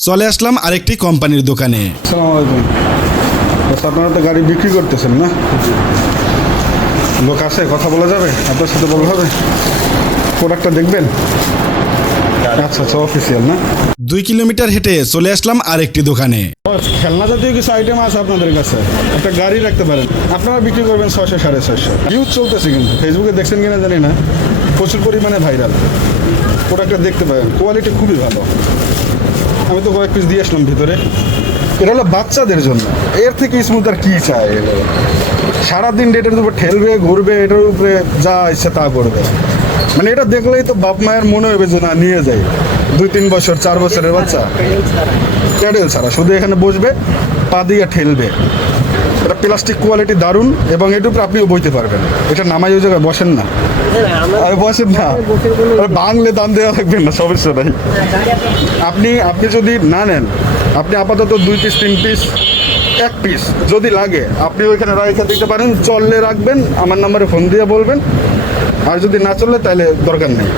চলে আসলাম আরেকটি কোম্পানির দোকানে। আসসালামু আলাইকুম। আপনারা তো গাড়ি বিক্রি করতেছেন না? লোক আছে, কথা বলা যাবে? আপনার সাথে বলা হবে? প্রোডাক্টটা দেখবেন? আচ্ছা আচ্ছা, অফিসিয়াল না? 2 কিলোমিটার হেঁটে চলে আসলাম আরেকটি দোকানে। খেলনা জাতীয় কিছু আইটেম আছে আপনাদের কাছে, একটা গাড়ি রাখতে পারেন। আপনারা বিক্রি করবেন 600 650। ইউজ চলতেছে, কিন্তু ফেসবুকে দেখছেন কিনা জানি না, প্রচুর পরিমাণে ভাইরাল। প্রোডাক্টটা দেখতে পারেন, কোয়ালিটি খুবই ভালো। আমি তো কয়েক পিস দিয়ে আসলাম ভিতরে। এটা হলো বাচ্চাদের জন্য, এর থেকে স্মুথ আর কি চায়? এলো সারাদিন এটার উপর ঠেলবে, ঘুরবে, এটার উপরে যা ইচ্ছা তা করবে। মানে এটা দেখলেই তো বাপ মায়ের মনে হবে যে না, নিয়ে যায়। 2-3 বছর 4 বছরের বাচ্চা, প্যাডেল ছাড়া শুধু এখানে বসবে, পা দিয়ে ঠেলবে। এটা প্লাস্টিক কোয়ালিটি দারুণ, এবং এটার উপরে আপনিও বইতে পারবেন। এটা নামাই ওই জায়গায় বসেন না, আর বসেন না, বাংলে দাম দেওয়া লাগবে না, সমস্যা নাই। আপনি যদি না নেন, আপনি আপাতত 2 পিস 3 পিস 1 পিস যদি লাগে আপনি ওইখানে রাইখা দিতে পারেন। চললে রাখবেন, আমার নাম্বারে ফোন দিয়ে বলবেন, আর যদি না চললে তাহলে দরকার নেই।